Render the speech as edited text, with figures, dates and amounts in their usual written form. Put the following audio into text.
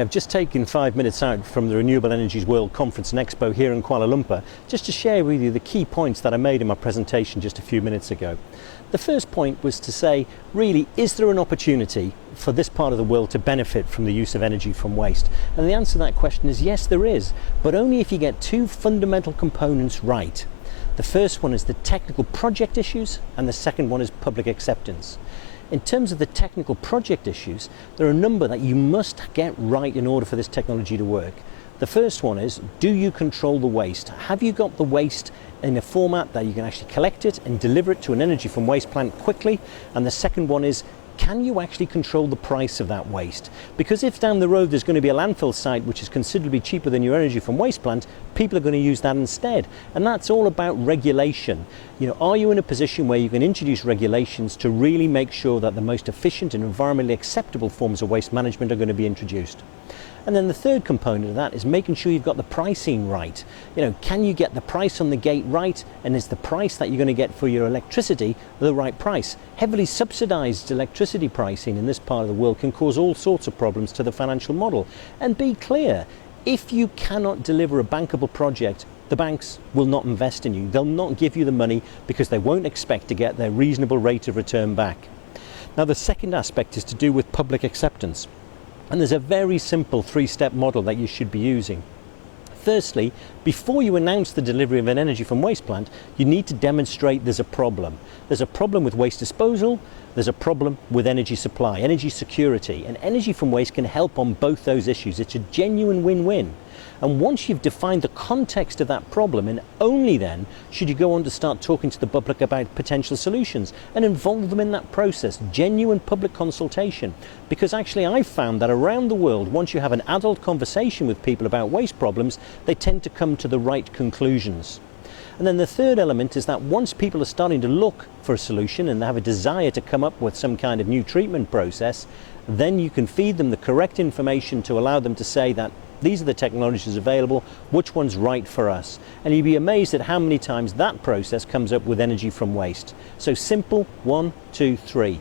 Hi, I've just taken 5 minutes out from the Renewable Energies World Conference and Expo here in Kuala Lumpur just to share with you the key points that I made in my presentation just a few minutes ago. The first point was to say, really, is there an opportunity for this part of the world to benefit from the use of energy from waste? And the answer to that question is yes, there is, but only if you get two fundamental components right. The first one is the technical project issues, and the second one is public acceptance. In terms of the technical project issues, there are a number that you must get right in order for this technology to work. The first one is, do you control the waste? Have you got the waste in a format that you can actually collect it and deliver it to an energy from waste plant quickly? And the second one is, can you actually control the price of that waste? Because if down the road there's going to be a landfill site which is considerably cheaper than your energy from waste plant, people are going to use that instead. And that's all about regulation. Are you in a position where you can introduce regulations to really make sure that the most efficient and environmentally acceptable forms of waste management are going to be introduced? And then the third component of that is making sure you've got the pricing right. Can you get the price on the gate right? And is the price that you're going to get for your electricity the right price? Heavily subsidized electricity pricing in this part of the world can cause all sorts of problems to the financial model. And be clear, if you cannot deliver a bankable project, the banks will not invest in you. They'll not give you the money because they won't expect to get their reasonable rate of return back. Now, the second aspect is to do with public acceptance. And there's a very simple three-step model that you should be using. Firstly, before you announce the delivery of an energy from waste plant, you need to demonstrate there's a problem. There's a problem with waste disposal, there's a problem with energy supply, energy security, and energy from waste can help on both those issues. It's a genuine win-win. And once you've defined the context of that problem, and only then should you go on to start talking to the public about potential solutions and involve them in that process, genuine public consultation. Because actually I've found that around the world, once you have an adult conversation with people about waste problems, they tend to come to the right conclusions. And then the third element is that once people are starting to look for a solution and they have a desire to come up with some kind of new treatment process, then you can feed them the correct information to allow them to say that these are the technologies available, which one's right for us? And you'd be amazed at how many times that process comes up with energy from waste. So simple, 1, 2, 3.